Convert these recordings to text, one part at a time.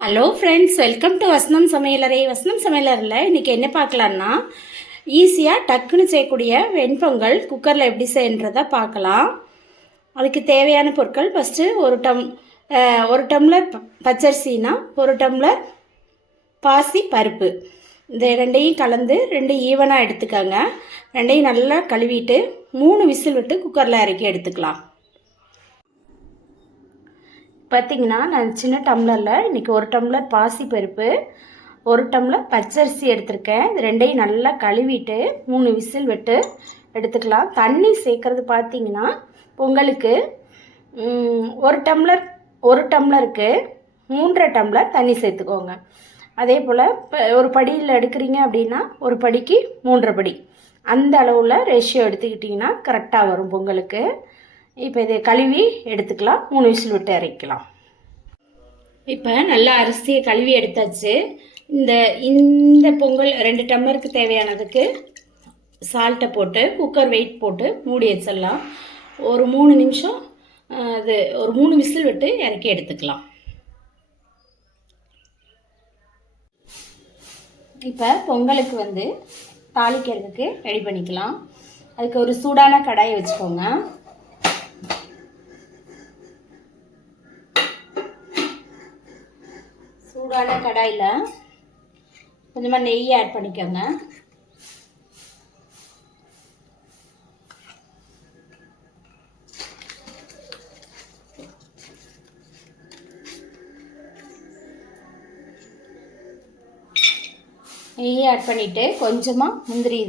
Hello friends, welcome to வசனம் சமையலறை. வசனம் சமையலறையில் இன்றைக்கி என்ன பார்க்கலான்னா, ஈஸியாக டக்குன்னு செய்யக்கூடிய வெண்பொங்கல் குக்கரில் எப்படி செய்யன்றதை பார்க்கலாம். அதுக்கு தேவையான பொருட்கள் ஃபஸ்ட்டு ஒரு டம்ளர் பச்சரிசினா ஒரு டம்ளர் பாசி பருப்பு. இந்த ரெண்டையும் கலந்து ஈவனாக எடுத்துக்கோங்க. ரெண்டையும் நல்லா கழுவிட்டு 3 விசில் விட்டு குக்கரில் இறக்கி எடுத்துக்கலாம். பார்த்திங்கன்னா நான் சின்ன டம்ளரில் இன்றைக்கி ஒரு டம்ளர் பாசி பருப்பு, ஒரு டம்ளர் பச்சரிசி எடுத்திருக்கேன். இது ரெண்டையும் நல்லா கழுவிட்டு 3 விசில் விட்டு எடுத்துக்கலாம். தண்ணி சேர்க்குறது பார்த்திங்கன்னா பொங்கலுக்கு ஒரு டம்ளருக்கு 3.5 டம்ளர் தண்ணி சேர்த்துக்கோங்க. அதே போல் ஒரு படியில் எடுக்கிறீங்க அப்படின்னா ஒரு படிக்கு 3.5 படி, அந்த அளவில் ரேஷியோ எடுத்துக்கிட்டிங்கன்னா கரெக்டாக வரும் பொங்கலுக்கு. இப்போ இதை கழுவி எடுத்துக்கலாம். 3 விசில் விட்டு இறக்கலாம். இப்போ நல்லா அரிசியை கழுவி எடுத்தாச்சு. இந்த பொங்கல் 2 டம்ளருக்கு தேவையானதுக்கு சால்ட்டை போட்டு குக்கர் வெயிட் போட்டு மூடி வச்சிடலாம். ஒரு 3 நிமிஷம் ஒரு 3 விசில் விட்டு இறக்கி எடுத்துக்கலாம். இப்போ பொங்கலுக்கு தாளிக்கிறதுக்கு ரெடி பண்ணிக்கலாம். அதுக்கு ஒரு சூடான கடாயை வச்சுக்கோங்க. சூடான கடாயில் கொஞ்சமாக நெய் ஆட் பண்ணிக்கோங்க. நெய் ஆட் பண்ணிவிட்டு கொஞ்சமாக முந்திரி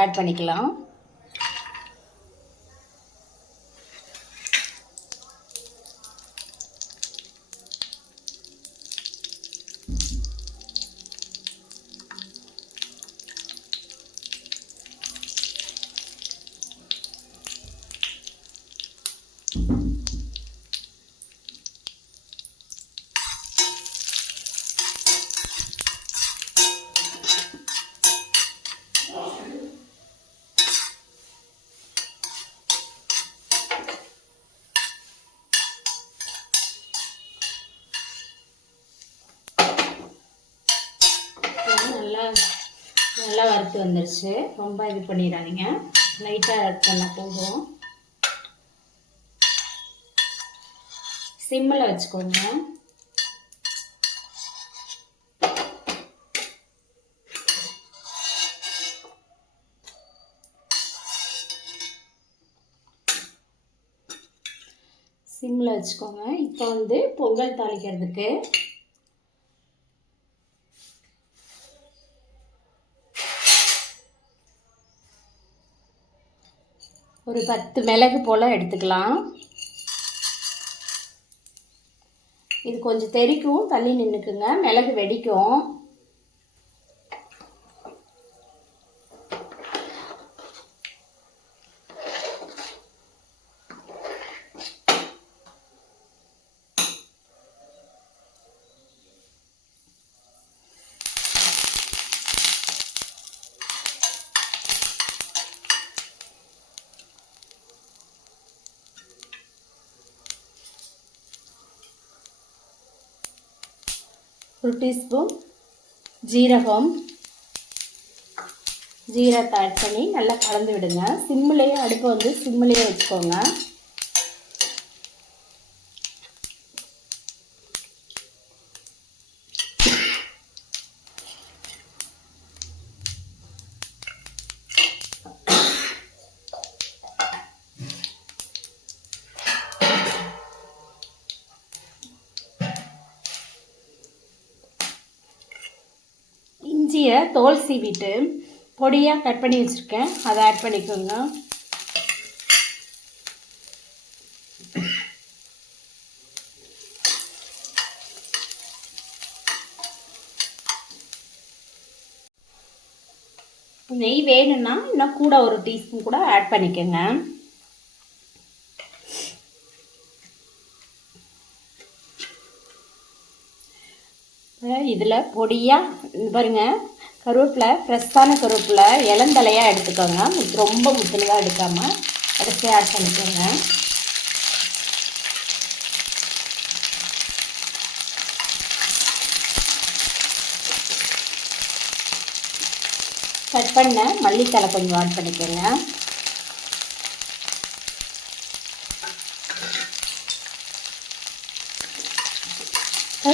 ஆட் பண்ணிக்கலாம். நல்லா வறுத்து வந்துருச்சு. ரொம்ப இது பண்ணிடாதீங்க, லைட்டாக ஆட் பண்ணால் போதும். சிம்மில் வச்சுக்கோங்க. சிம்மில் வச்சுக்கோங்க. இப்போ பொங்கல் தாளிக்கிறதுக்கு ஒரு 10 மிளகு போல் எடுத்துக்கலாம். இது கொஞ்சம் தெறிக்கும், தள்ளி நின்றுக்குங்க, மிளகு வெடிக்கும். ஒரு டீஸ்பூன் ஜீரகத்தை ஆட் பண்ணி நல்லா கலந்து விடுங்க. சிம்மிலேயே அடுப்பை சிம்மிலேயே வச்சுக்கோங்க. இஞ்சியை தோல் சீவிட்டு பொடியாக கட் பண்ணி வச்சுருக்கேன், அதை ஆட் பண்ணிக்கோங்க. நெய் வேணும்னா இன்னும் கூட ஒரு டீஸ்பூன் கூட ஆட் பண்ணிக்கோங்க. இதில் பொடியாக பாருங்கள், கருவேப்பிலை, ஃப்ரெஷ்ஷான கருவேப்பிலை இளந்தலையாக எடுத்துக்கோங்க. ரொம்ப முத்தலாக எடுக்காமல் அரிசி ஆட் பண்ணிக்கோங்க. கட் பண்ண மல்லித்தலை கொஞ்சம் ஆட் பண்ணிக்கோங்க.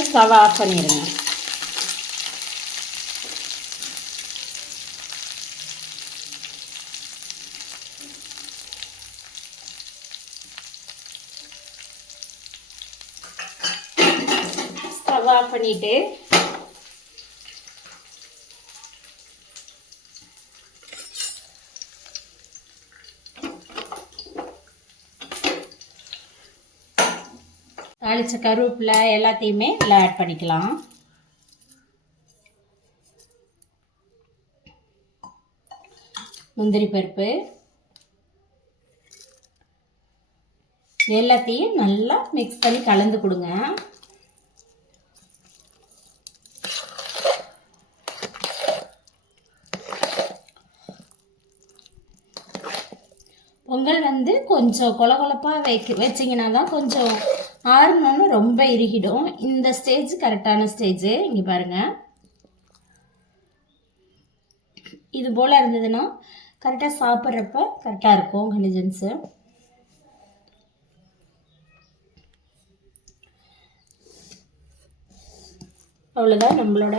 ஸ்டவ் ஆஃப் பண்ணிடுங்க. ஸ்டவ் ஆஃப் பண்ணிவிட்டு தாளிச்ச கருவேப்பிலை எல்லாத்தையுமே இதில் ஆட் பண்ணிக்கலாம். முந்திரி பருப்பு எல்லாத்தையும் நல்லா மிக்ஸ் பண்ணி கலந்து கொடுங்க. பொங்கல் வந்து கொஞ்சம் கொலகொலப்பாக வச்சிங்கன்னா தான் கொஞ்சம் ஆறுனோன்னு ரொம்ப இறுகிடும். இந்த ஸ்டேஜ் கரெக்டான ஸ்டேஜ். இங்கே பாருங்கள், இது போல் இருந்ததுன்னா கரெக்டாக சாப்பிட்றப்ப கரெக்டாக இருக்கும் கண்டிஜன்ஸு. அவ்வளோதான், நம்மளோட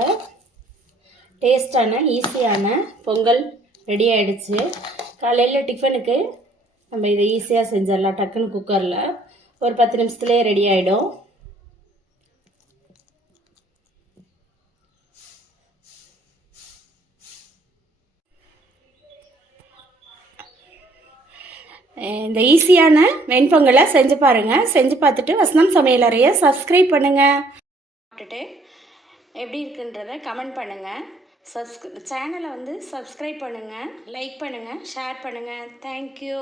டேஸ்டான ஈஸியான பொங்கல் ரெடி ஆகிடுச்சு. காலையில் டிஃபனுக்கு நம்ம இதை ஈஸியாக செஞ்சிடலாம். டக்குன்னு குக்கரில் ஒரு 10 நிமிஷத்துலேயே ரெடி ஆகிடும். இந்த ஈஸியான வெண்பொங்கலை செஞ்சு பாருங்கள். செஞ்சு பார்த்துட்டு வசந்தம் சமையலறையை சப்ஸ்கிரைப் பண்ணுங்கள். பார்த்துட்டு எப்படி இருக்குன்றதை கமெண்ட் பண்ணுங்கள். சேனலை வந்து சப்ஸ்கிரைப் பண்ணுங்கள், லைக் பண்ணுங்கள், ஷேர் பண்ணுங்கள். தேங்க்யூ.